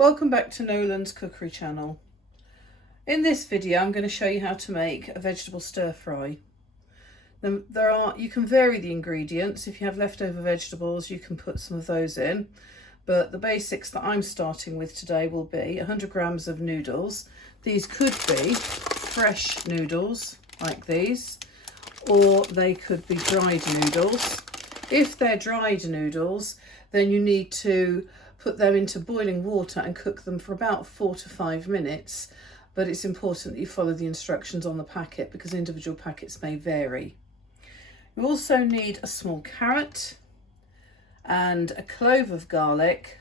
Welcome back to Nolan's Cookery channel. In this video I'm going to show you how to make a vegetable stir fry. You can vary the ingredients. If you have leftover vegetables you can put some of those in, but the basics that I'm starting with today will be 100 grams of noodles. These could be fresh noodles like these, or they could be dried noodles. If they're dried noodles, then you need to put them into boiling water and cook them for about 4 to 5 minutes. But it's important that you follow the instructions on the packet because individual packets may vary. You also need a small carrot and a clove of garlic.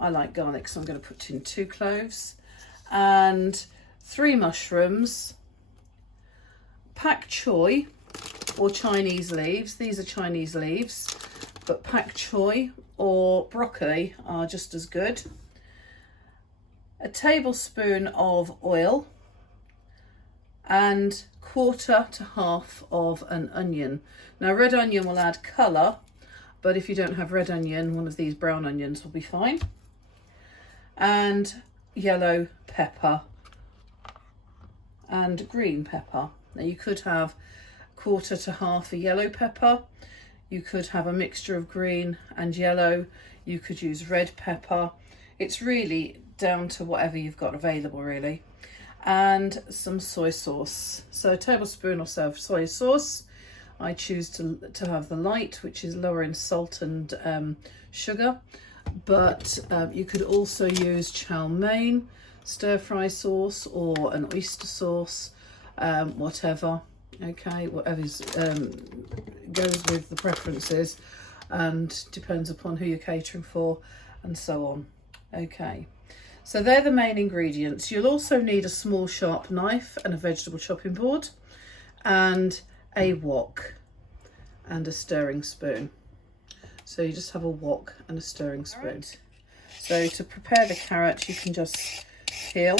I like garlic, so I'm going to put in 2 cloves, and 3 mushrooms, pak choi or Chinese leaves. These are Chinese leaves, but pak choi or broccoli are just as good. A tablespoon of oil and 1/4 to 1/2 of an onion. Now red onion will add colour, but if you don't have red onion, one of these brown onions will be fine. And yellow pepper and green pepper. Now you could have 1/4 to 1/2 a yellow pepper. You could have a mixture of green and yellow. You could use red pepper. It's really down to whatever you've got available really. And some soy sauce. So a tablespoon or so of soy sauce. I choose to have the light, which is lower in salt and sugar. But you could also use chow mein stir fry sauce or an oyster sauce, whatever. Okay, whatever goes with the preferences and depends upon who you're catering for and so on. Okay, so they're the main ingredients. You'll also need a small sharp knife and a vegetable chopping board and a wok and a stirring spoon. So you just have a wok and a stirring spoon. So to prepare the carrot, you can just peel.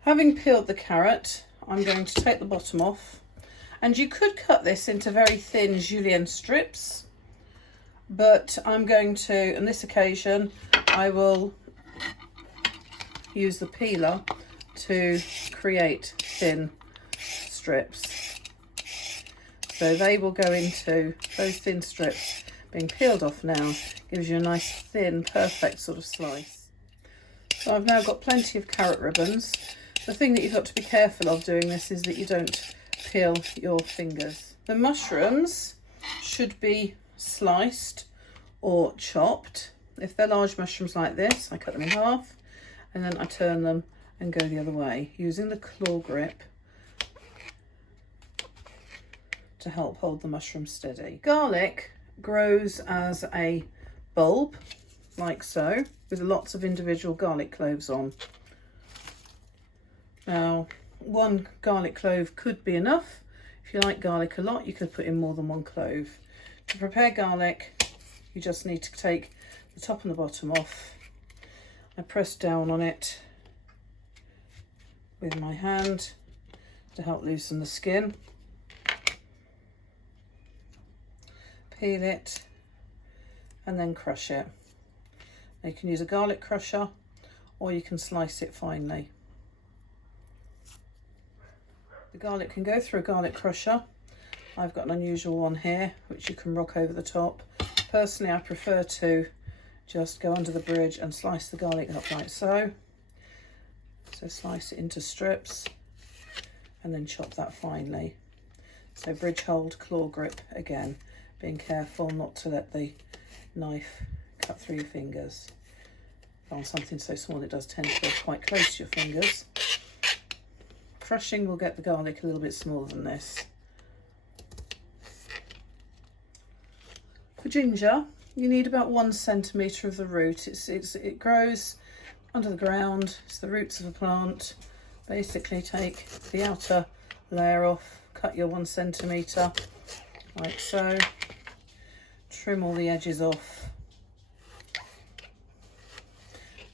Having peeled the carrot, I'm going to take the bottom off, and you could cut this into very thin julienne strips, but I'm going to, on this occasion, I will use the peeler to create thin strips. So they will go into those thin strips. Being peeled off now gives you a nice thin, perfect sort of slice. So I've now got plenty of carrot ribbons. The thing that you've got to be careful of doing this is that you don't peel your fingers. The mushrooms should be sliced or chopped. If they're large mushrooms like this, I cut them in half and then I turn them and go the other way using the claw grip to help hold the mushroom steady. Garlic grows as a bulb, like so, with lots of individual garlic cloves on. Now, 1 garlic clove could be enough. If you like garlic a lot, you could put in more than 1 clove. To prepare garlic, you just need to take the top and the bottom off. I press down on it with my hand to help loosen the skin. Peel it and then crush it. Now you can use a garlic crusher or you can slice it finely. The garlic can go through a garlic crusher. I've got an unusual one here which you can rock over the top. Personally, I prefer to just go under the bridge and slice the garlic up like so. So slice it into strips and then chop that finely. So bridge hold, claw grip again, being careful not to let the knife cut through your fingers. On something so small it does tend to go quite close to your fingers. Crushing will get the garlic a little bit smaller than this. For ginger, you need about 1 centimetre of the root. It grows under the ground. It's the roots of a plant. Basically take the outer layer off, cut your 1 centimetre like so. Trim all the edges off.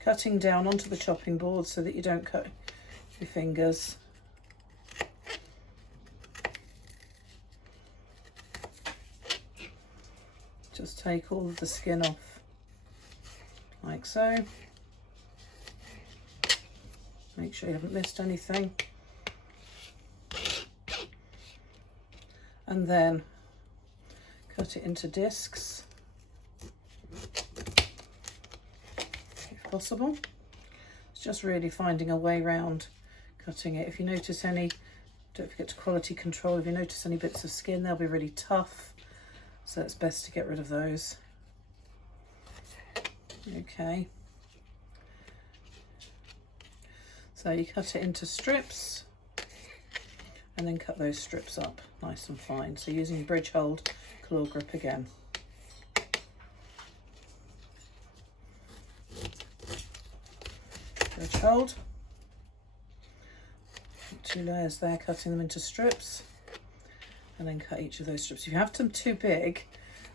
Cutting down onto the chopping board so that you don't cut your fingers. just take all of the skin off, like so. Make sure you haven't missed anything. And then cut it into discs, if possible. It's just really finding a way around cutting it. If you notice any, don't forget to quality control, if you notice any bits of skin, they'll be really tough, so it's best to get rid of those. Okay. So you cut it into strips and then cut those strips up nice and fine. So using bridge hold, claw grip again. Bridge hold. 2 layers there, cutting them into strips, and then cut each of those strips. If you have them too big,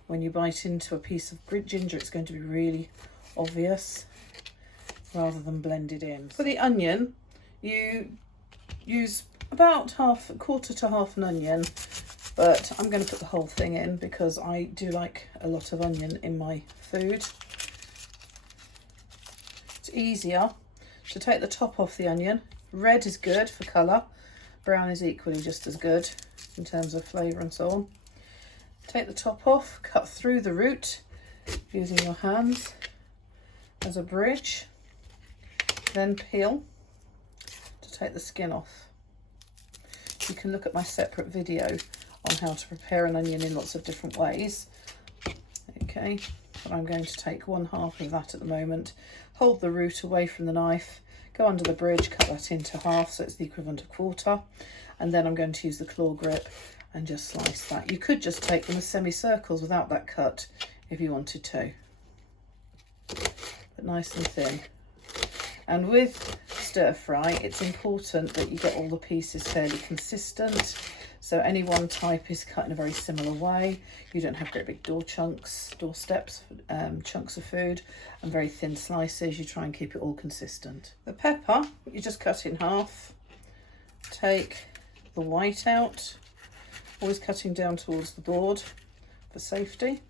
when you bite into a piece of ginger, it's going to be really obvious rather than blended in. For the onion, you use about a quarter to half an onion, but I'm going to put the whole thing in because I do like a lot of onion in my food. It's easier to take the top off the onion. Red is good for colour, brown is equally just as good in terms of flavour and so on. Take the top off, cut through the root using your hands as a bridge, then peel to take the skin off. You can look at my separate video on how to prepare an onion in lots of different ways. Okay, but I'm going to take 1/2 of that at the moment. Hold the root away from the knife, go under the bridge, cut that into half so it's the equivalent of 1/4, and then I'm going to use the claw grip and just slice that. You could just take them as semicircles without that cut if you wanted to, but nice and thin. And with stir fry, it's important that you get all the pieces fairly consistent. So any one type is cut in a very similar way. You don't have great big doorsteps, chunks of food, and very thin slices. You try and keep it all consistent. The pepper, you just cut in half. Take the white out, always cutting down towards the board for safety.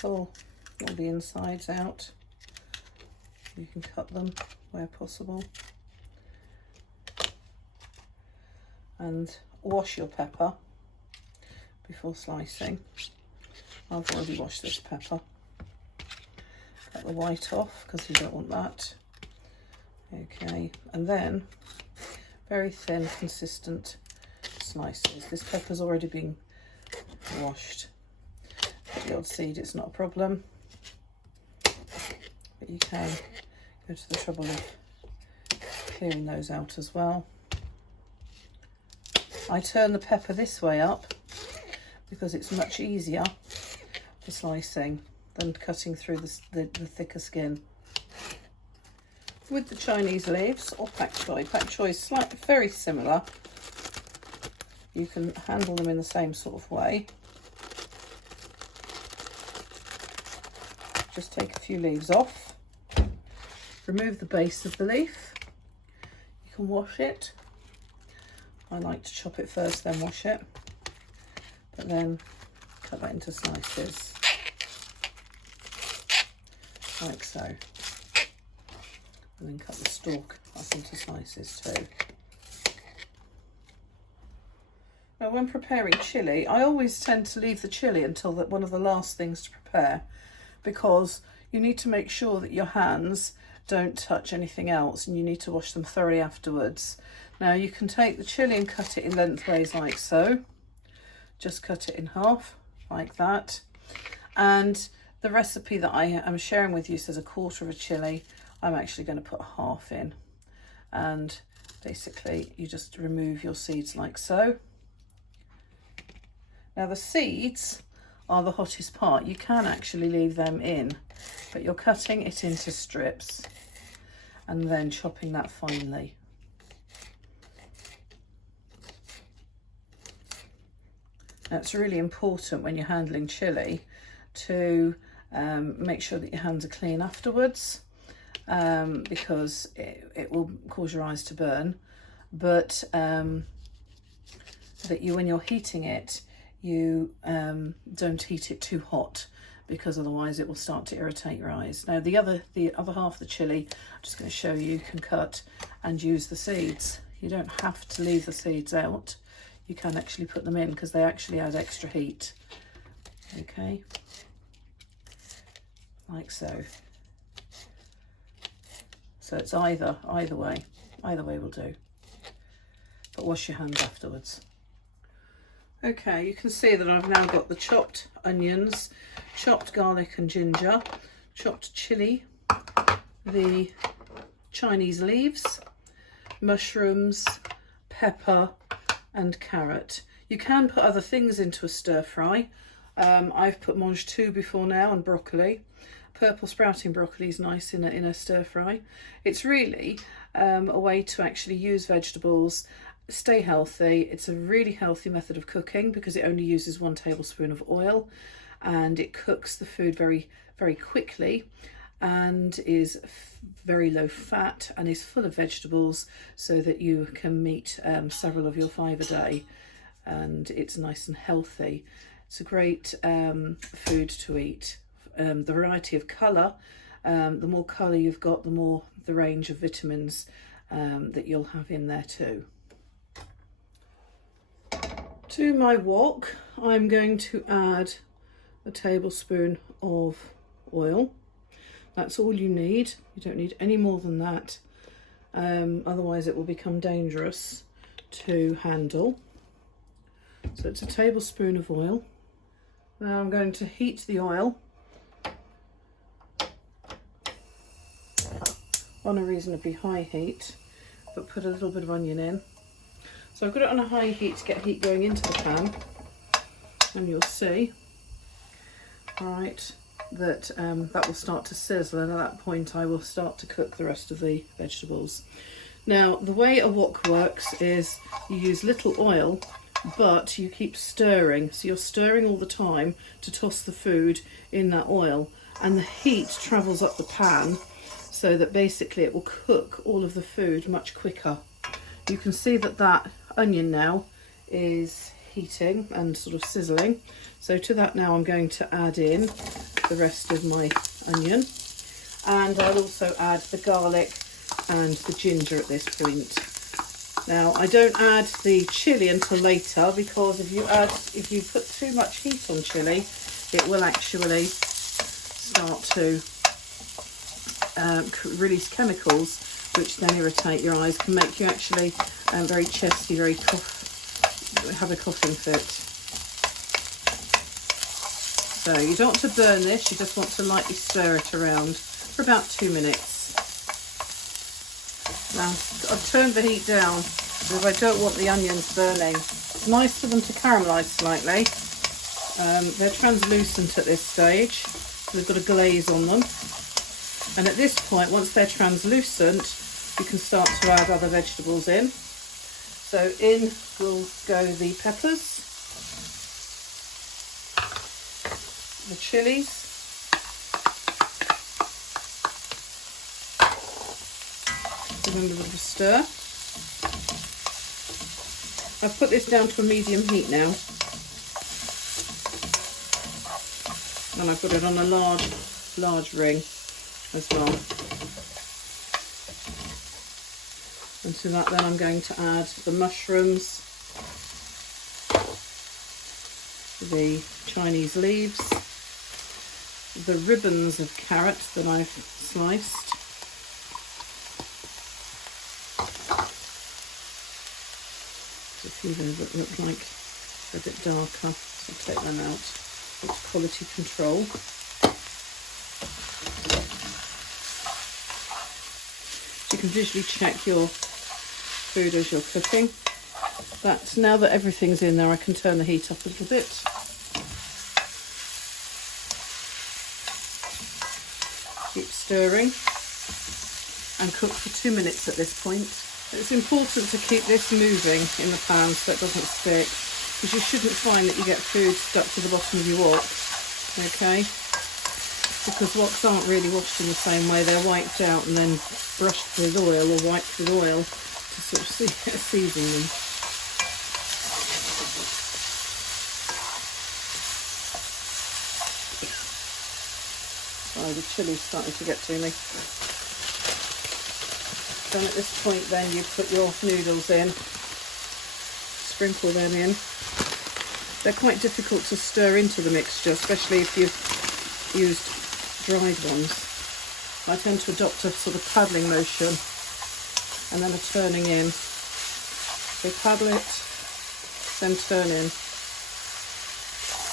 Pull all the insides out. You can cut them where possible. And wash your pepper before slicing. I've already washed this pepper. Cut the white off because you don't want that. Okay, and then very thin, consistent slices. This pepper's already been washed. Put the odd seed, it's not a problem. But you can go to the trouble of clearing those out as well. I turn the pepper this way up because it's much easier for slicing than cutting through the thicker skin. With the Chinese leaves or pak choi is very similar. You can handle them in the same sort of way. Just take a few leaves off, remove the base of the leaf. You can wash it. I like to chop it first, then wash it, but then cut that into slices, like so, and then cut the stalk up into slices too. Now when preparing chilli, I always tend to leave the chilli until one of the last things to prepare, because you need to make sure that your hands don't touch anything else and you need to wash them thoroughly afterwards. Now you can take the chilli and cut it in lengthways like so. Just cut it in half like that. And the recipe that I am sharing with you says 1/4 of a chilli. I'm actually going to put 1/2 in. And basically you just remove your seeds like so. Now the seeds are the hottest part. You can actually leave them in, but you're cutting it into strips and then chopping that finely. Now it's really important when you're handling chilli to make sure that your hands are clean afterwards, because it will cause your eyes to burn, but that when you're heating it, you don't heat it too hot, because otherwise it will start to irritate your eyes. Now the other half of the chilli, I'm just going to show you, can cut and use the seeds. You don't have to leave the seeds out. You can actually put them in because they actually add extra heat. Okay, like so. So it's either way will do. But wash your hands afterwards. Okay, you can see that I've now got the chopped onions, chopped garlic and ginger, chopped chilli, the Chinese leaves, mushrooms, pepper and carrot. You can put other things into a stir fry. I've put mange tout before now, and broccoli. Purple sprouting broccoli is nice in a stir fry. It's really a way to actually use vegetables, stay healthy. It's a really healthy method of cooking because it only uses 1 tablespoon of oil, and it cooks the food very, very quickly, and is very low fat and is full of vegetables, so that you can meet several of your 5 a day, and it's nice and healthy. It's a great food to eat. The variety of colour, the more colour you've got, the more the range of vitamins that you'll have in there too. To my wok, I'm going to add a tablespoon of oil. That's all you need. You don't need any more than that. Otherwise it will become dangerous to handle. So it's a tablespoon of oil. Now I'm going to heat the oil on a reasonably high heat, but put a little bit of onion in. So I've got it on a high heat to get heat going into the pan, and you'll see, right, that that will start to sizzle, and at that point I will start to cook the rest of the vegetables. Now the way a wok works is you use little oil, but you keep stirring, so you're stirring all the time to toss the food in that oil, and the heat travels up the pan, so that basically it will cook all of the food much quicker. You can see that that onion now is heating and sort of sizzling. So to that now I'm going to add in the rest of my onion, and I'll also add the garlic and the ginger at this point. Now I don't add the chilli until later, because if you put too much heat on chilli, it will actually start to release chemicals which then irritate your eyes, can make you actually very chesty, have a coughing fit. So you don't want to burn this, you just want to lightly stir it around for about 2 minutes. Now I've turned the heat down because I don't want the onions burning. It's nice for them to caramelise slightly. They're translucent at this stage, so they've got a glaze on them. And at this point, once they're translucent, you can start to add other vegetables in. So in will go the peppers, the chilies, give them a little stir. I've put this down to a medium heat now, and I've got it on a large ring as well. And to that then I'm going to add the mushrooms, the Chinese leaves, the ribbons of carrot that I've sliced, there's a few there that look like they're a bit darker, so I'll take them out. It's quality control. You can visually check your food as you're cooking. But now that everything's in there, I can turn the heat up a little bit. Keep stirring and cook for 2 minutes at this point. It's important to keep this moving in the pan so it doesn't stick, because you shouldn't find that you get food stuck to the bottom of your woks, okay? Because woks aren't really washed in the same way. They're wiped out and then brushed with oil or wiped with oil to sort of season them. Oh, the chili's starting to get to me. Then at this point then you put your noodles in, sprinkle them in. They're quite difficult to stir into the mixture, especially if you've used dried ones. I tend to adopt a sort of paddling motion and then a turning in. So paddle it, then turn in.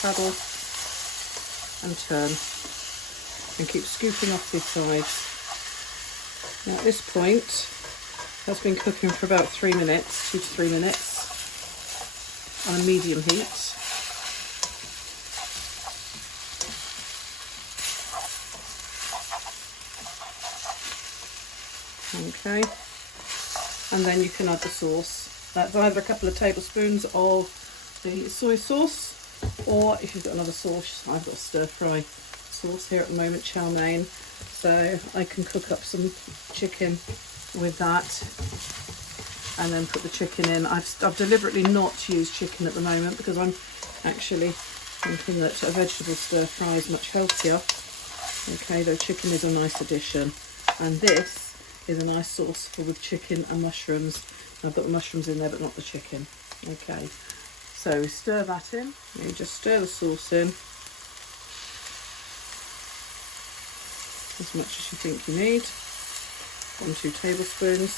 Paddle and turn. And keep scooping off the sides. Now at this point, that's been cooking for about 3 minutes, 2 to 3 minutes, on a medium heat. Okay, and then you can add the sauce. That's either a couple of tablespoons of the soy sauce, or if you've got another sauce, I've got stir fry sauce here at the moment, chow mein, so I can cook up some chicken with that and then put the chicken in. I've deliberately not used chicken at the moment because I'm actually thinking that a vegetable stir fry is much healthier. Okay, though chicken is a nice addition, and this is a nice sauce for with chicken and mushrooms. I've got the mushrooms in there but not the chicken. Okay, so stir that in. You just stir the sauce in as much as you think you need. 1-2 tablespoons.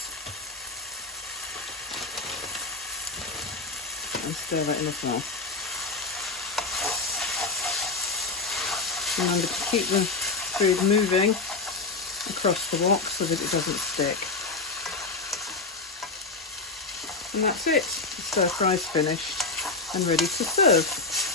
And stir that in as well. Remember to keep the food moving across the wok so that it doesn't stick. And that's it. The stir fry's finished and ready to serve.